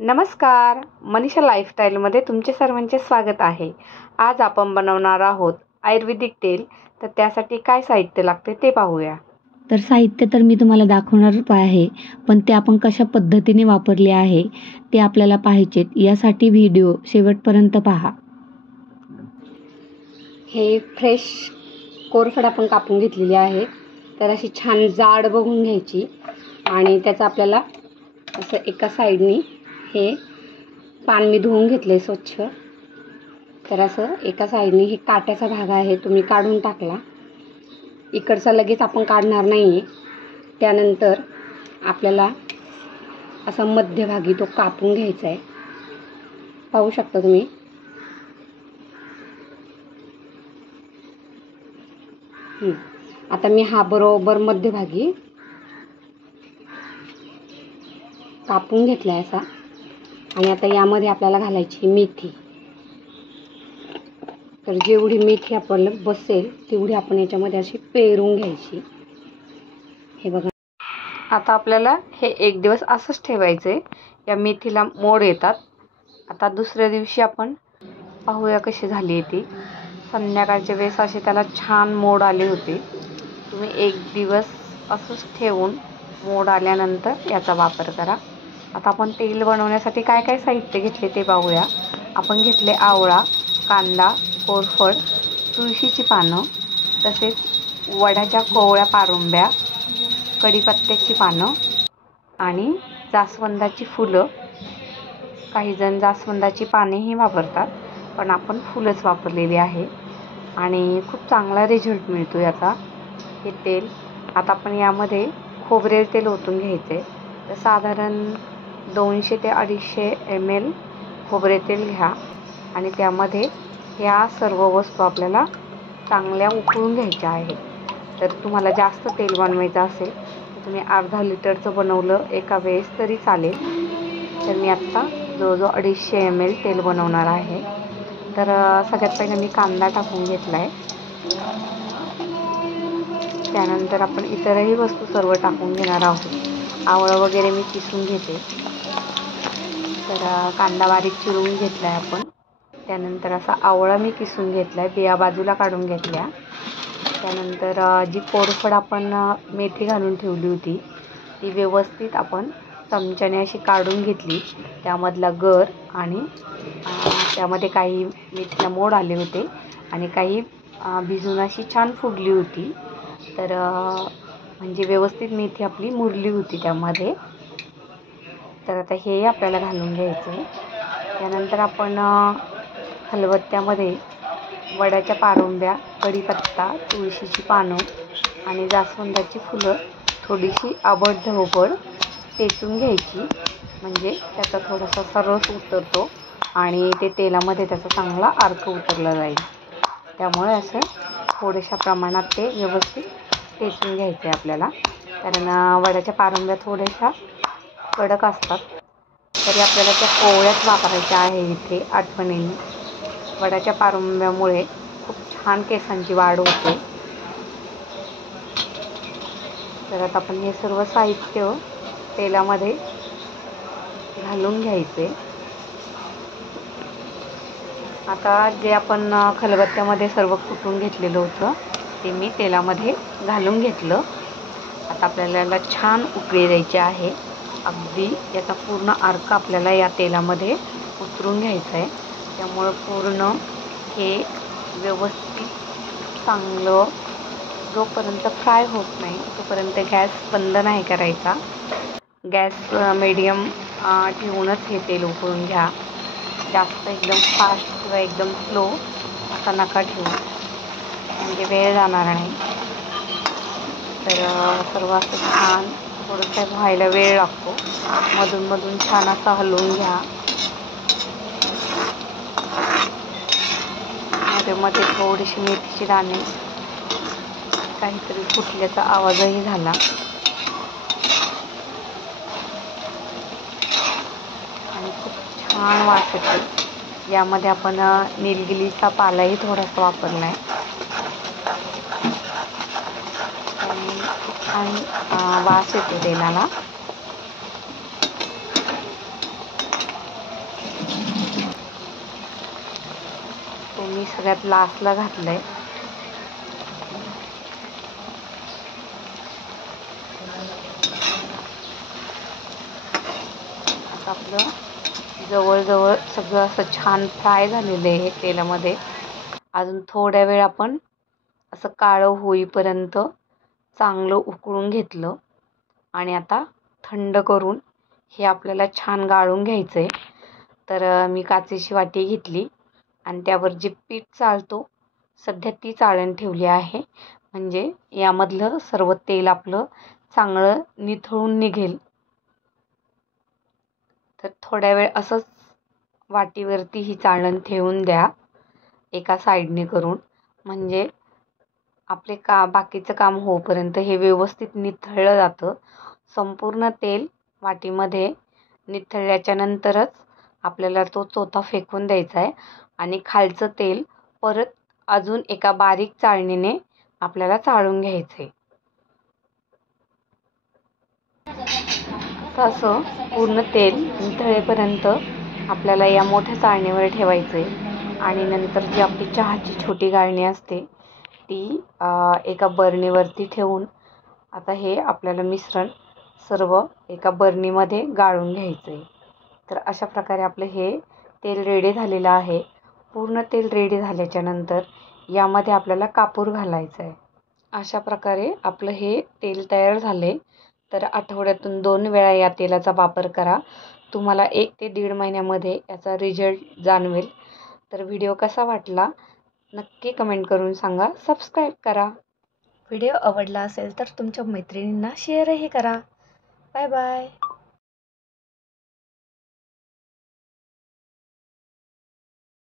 नमस्कार, मनीषा लाईफस्टाईलमध्ये तुमचे सर्वांचे स्वागत आहे. आज आपण बनवणार आहोत आयुर्वेदिक तेल. तर त्यासाठी काय साहित्य लागते ते पाहूया. तर साहित्य तर मी तुम्हाला दाखवणारच आहे, पण ते आपण कशा पद्धतीने वापरले आहे ते आपल्याला पाहायचे. यासाठी व्हिडिओ शेवटपर्यंत पहा. हे फ्रेश कोरफड आपण कापून घेतलेली आहे. तर अशी छान जाड बघून घ्यायची आणि त्याचं आपल्याला असं एका साईडनी हे पान मी धुवून घेतले स्वच्छ. तर असं एका साईडनी हे काट्याचा भाग आहे तुम्ही काढून टाकला. इकडचा लगेच आपण काढणार नाही. त्यानंतर आपल्याला असा मध्यभागी तो कापून घ्यायचा आहे. पाहू शकता तुम्ही. आता मी हा बरोबर मध्यभागी कापून घेतला आहे असा. आणि आता यामध्ये आपल्याला घालायची मेथी. तर जेवढी मेथी आपल्याला बसेल तेवढी आपण याच्यामध्ये अशी पेरून घ्यायची. हे बघा. आता आपल्याला हे एक दिवस असंच ठेवायचे. या मेथीला मोड येतात. आता दुसऱ्या दिवशी आपण पाहूया कशी झाली आहे ती. संध्याकाळच्या वेळेस असे त्याला छान मोड आले होते. तुम्ही एक दिवस असंच ठेवून मोड आल्यानंतर याचा वापर करा. आता आपण तेल बनवण्यासाठी काय काय साहित्य घेतले ते पाहूया. आपण घेतले आवळा, कांदा, कोरफड, तुळशीची पानं, तसेच वडाच्या कोवळ्या पारुंब्या, कढीपत्त्याची पानं आणि जास्वंदाची फुलं. काही जण जास्वंदाची पानेही वापरतात, पण आपण फुलंच वापरलेली आहे आणि खूप चांगला रिझल्ट मिळतो याचा. हे तेल आता आपण यामध्ये खोबरेल तेल ओतून घ्यायचे. तर साधारण 200 ते 250 ml खोबरे तेल घ्या आणि त्यामध्ये या सर्व वस्तू आपल्याला चांगल्या उकळून घ्यायच्या आहेत. तर तुम्हाला जास्त तेल बनवायचं असेल तर तुम्ही अर्धा लिटरचं बनवलं एका वेळेस तरी चालेल. तर मी आत्ता जवळजवळ 250 ml तेल बनवणार आहे. तर सगळ्यात पहिलं मी कांदा टाकून घेतला आहे. त्यानंतर आपण इतरही वस्तू सर्व टाकून घेणार आहोत. आवळं वगैरे मी किसून घेते. तर कांदा बारीक चिरून घेतला आहे आपण. त्यानंतर असा आवळा मी किसून घेतला आहे, बिया बाजूला काढून घेतल्या. त्यानंतर जी कोरफड आपण मेथी घालून ठेवली होती ती व्यवस्थित आपण चमच्याने अशी काढून घेतली. त्यामधला गर आणि त्यामध्ये काही मेथीला मोड आले होते आणि काही भिजून अशी छान फुगली होती. तर म्हणजे व्यवस्थित मेथी आपली मुरली होती त्यामध्ये. तर आता हे आपल्याला घालून घ्यायचे. त्यानंतर आपण खलबत्त्यामध्ये वडाच्या पारुंब्या, कढीपत्ता, तुळशीची पानं आणि जास्वंदाची फुलं थोडीशी आबड टेचून घ्यायची. म्हणजे त्याचा थोडासा रस उतरतो आणि ते तेलामध्ये त्याचा चांगला अर्क उतरला जाईल. त्यामुळे असं थोड्याशा प्रमाणात ते व्यवस्थित टेचून घ्यायचं आहे आपल्याला. कारण वडाच्या पारुंब्या थोड्याशा कडक असतात. तरी आपल्याला त्या कोवळ्याच वापरायच्या आहे इथे आठवणीने. वडाच्या पारुंब्यामुळे खूप छान केसांची वाढ होते. तर आता आपण हे सर्व साहित्य तेलामध्ये घालून घ्यायचे. आता जे आपण खलबत्त्यामध्ये सर्व कुटून घेतलेलं होतं ते मी तेलामध्ये घालून घेतलं. आता आपल्याला याला छान उकळी द्यायची आहे. अगदी याचा पूर्ण अर्क आपल्याला या तेलामध्ये उतरून घ्यायचा आहे. त्यामुळं पूर्ण हे व्यवस्थित चांगलं जोपर्यंत फ्राय होत नाही तोपर्यंत गॅस बंद नाही करायचा. गॅस मीडियम ठेवूनच हे तेल उकळून घ्या. जास्त एकदम फास्ट किंवा एकदम स्लो असा नका ठेवू, म्हणजे वेळ जाणार नाही. तर सर्व असं छान थोडंसं व्हायला वेळ लागतो. मधून छान असं हलवून घ्या. मध्ये थोडीशी मेथीची दाणे काहीतरी फुटल्याचा आवाजही झाला. आणि खूप छान वास येतो. यामध्ये आपण निलगिरीचा पालाही थोडासा वापरला आहे आणि खूप छान वास येतो तेलाला. सगळ्यात लास्टला घातलं आहे. आता आपलं जवळजवळ सगळं असं छान फ्राय झालेलं आहे तेलामध्ये. अजून थोड्या वेळ आपण असं काळं होईपर्यंत चांगलं उकळून घेतलं आणि आता थंड करून हे आपल्याला छान गाळून घ्यायचं आहे. तर मी काचेची वाटी घेतली आणि त्यावर जे पीठ चाळतो सध्या ती चाळण ठेवली आहे, म्हणजे यामधलं सर्व तेल आपलं चांगलं निथळून निघेल. तर थोड्या वेळ असंच वाटीवरती ही चाळण ठेवून द्या एका साईडने करून, म्हणजे आपले बाकीचं काम होईपर्यंत हे व्यवस्थित निथळलं जातं. संपूर्ण तेल वाटीमध्ये निथळल्याच्या नंतरच आपल्याला तो चोथा फेकून द्यायचा आहे आणि खालचं तेल परत अजून एका बारीक चाळणीने आपल्याला चाळून घ्यायचं आहे. तर असं पूर्ण तेल निथळेपर्यंत आपल्याला या मोठ्या चाळणीवर ठेवायचं आहे आणि नंतर जी आपली चहाची छोटी गाळणी असते ती एका बरणीवरती ठेवून आता हे आपल्याला मिश्रण सर्व एका बरणीमध्ये गाळून घ्यायचं आहे. तर अशा प्रकारे आपलं हे तेल रेडी झालेलं आहे. पूर्ण तेल रेडी झाल्याच्या नंतर यामध्ये आपल्याला कापूर घालायचं आहे. अशा प्रकारे आपलं हे तेल तयार झाले. तर आठवड्यातून 2 वेळा या तेलाचा वापर करा. तुम्हाला 1 ते 1.5 महिन्यामध्ये याचा रिझल्ट जाणवेल. तर व्हिडिओ कसा वाटला नक्की कमेंट करून सांगा. सबस्क्राईब करा. व्हिडिओ आवडला असेल तर तुमच्या मैत्रिणींना शेअरही करा. Bye bye.